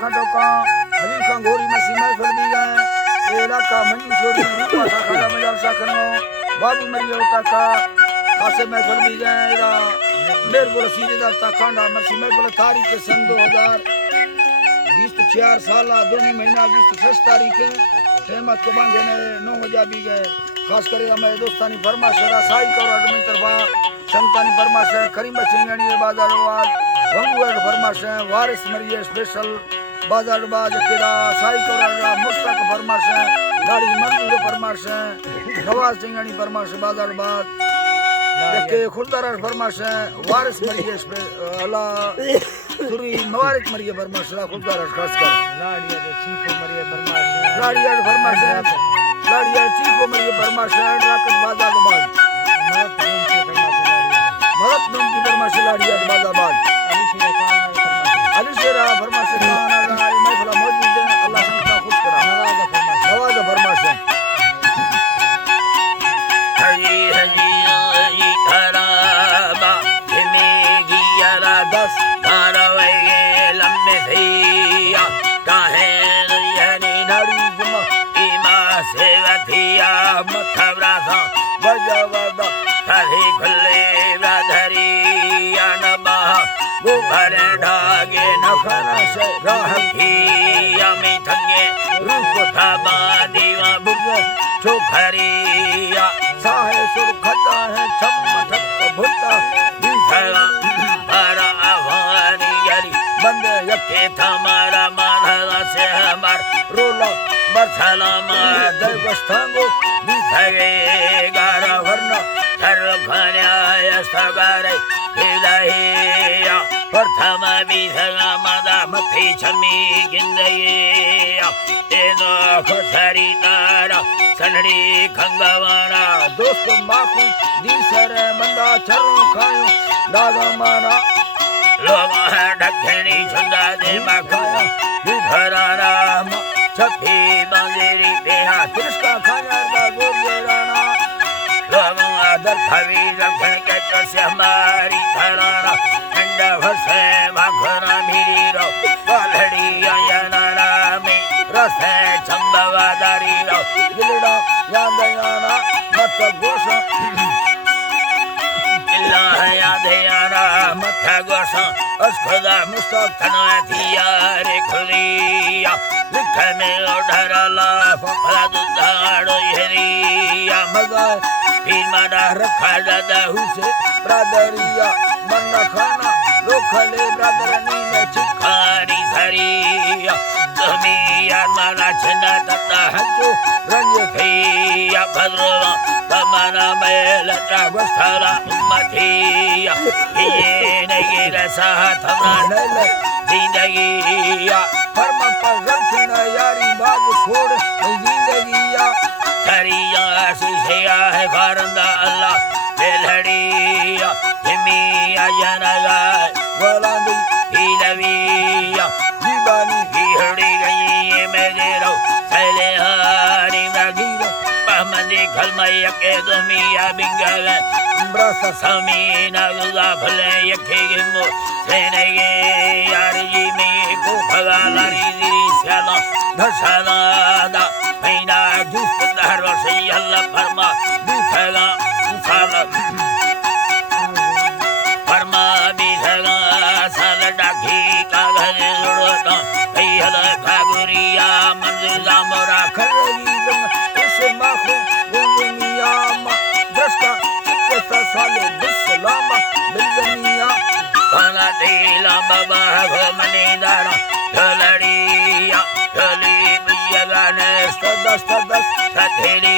खटोका हरी खंगोरी मसी महफिल भी गए इलाका मनी छोरी रूपा सा खाला मजाल सा करनो बाबू मरियो टाका खासे महफिल भी गए इरा मेरे को सीधे दा कांडा मसी महफिल तारीख के सन 2020 तो 4 साल दोनी महीना 20 तारीख के रहमत को बांधे ने 9 बजा भी गए खास कर मैं दोस्तानी फरमाश है साई करो अडमी तरफा संतानी फरमाश है करीम बचिंगणी बाजार वाल वंगुर फरमाश है वारिस मरिए स्पेशल बाजार बाज केड़ा साई करो मुस्तक फरमाश है गाड़ी मंजूर फरमाश है नवाज सिंगणी फरमाश बाजार बाज के खुलदार फरमाश है वारिस मरिए अल्लाह सुरी मवारिक मरिए फरमाश खुलदार खास कर लाड़िया फरमाश है लाड़िया चीको मरिए फरमाश है राकत बाजार बाज मदद नोम की फरमाश लाड़िया बाजार बाज अली शेरा फरमाश खान आए महफिल मौजूद है अल्लाह संता खुश करा नवाज फरमाश है हरी हरी धराबा में गियारा 10 धारावे लम्बे थिया काहे यानी नाड़ी जुमा इमा सेवथिया मथवरा सा बजवदा हरी खुले धरिया नबा गुभर ढागे नखरा से रहकिया में थंगे रूप थाबा दीवा बुग चोखरिया साहे सुर खता है छम ठक भुट्टा भरा भरा आवानी यारी बंदे के थमारा मानला से हमार रोला बरसला मार दैवस्थांगो बिथगे गारा वरना थर खन्या सगारे खिलाहिया प्रथम बिथगा मादा मथी छमी गिंदये तेनो खथरी तारा सनड़ी खंगवाना दोस्त माखू दीसर मंदा चरो खायो दादा माना लोग ढकनी छुंदा दे मखाया बिधराना छपी मंगेरी पेहा तिरस्का खाया का गोगेराना लोग आदर खवी रखन के चसे हमारी धराना अंडा भसे मखना मिली रो पलड़ी आयना में रसे चंबवादारी रो गिलड़ा यादयाना मत गोसा यादयाना मत गोसा अस्खुदा मुस्तक तना थिया रे खुलिया लिख में ओढ़रला फला दुधाड़ो हरिया मजा फिर माना रखा दादा हुसे ब्रादरिया मन खाना लोखले ब्रादरनी ने चिखानी सरिया तुम्हें यार माना छना तता हजो रंग भैया भद्रवा तमना मेलता वस्तरा उम्मतिया ये नहीं रसा थमना नैले जिंदगिया फर्म पर रखन यारी बाज खोड़ जिंदगिया सरिया सिया है भारंदा अल्लाह बेलड़िया हिमिया जनगा वलांदी हिलविया जीवानी बिहड़ी गई मेरे रो सैले हारी नगीरो पहमदी खलमय के दुमिया बिंगल ब्रासा समीना गुजा भले यखे गिमो सेने गे यारी में को भगा लारी दी सला धसना दा पैना जुस्त दहर से अल्लाह फरमा बिथगा साला फरमा बिथगा साला डाकी का घर लुड़ता पैहल खागुरिया मंजिल मोरा खरगी रंग ऐसे माखो दुनिया मा दस्ता चित्ता साले बिस्लामा बिल्दनिया बना दिला बाबा हो मनी दारा ढलड़िया ढली बिया गाने दस सथेरी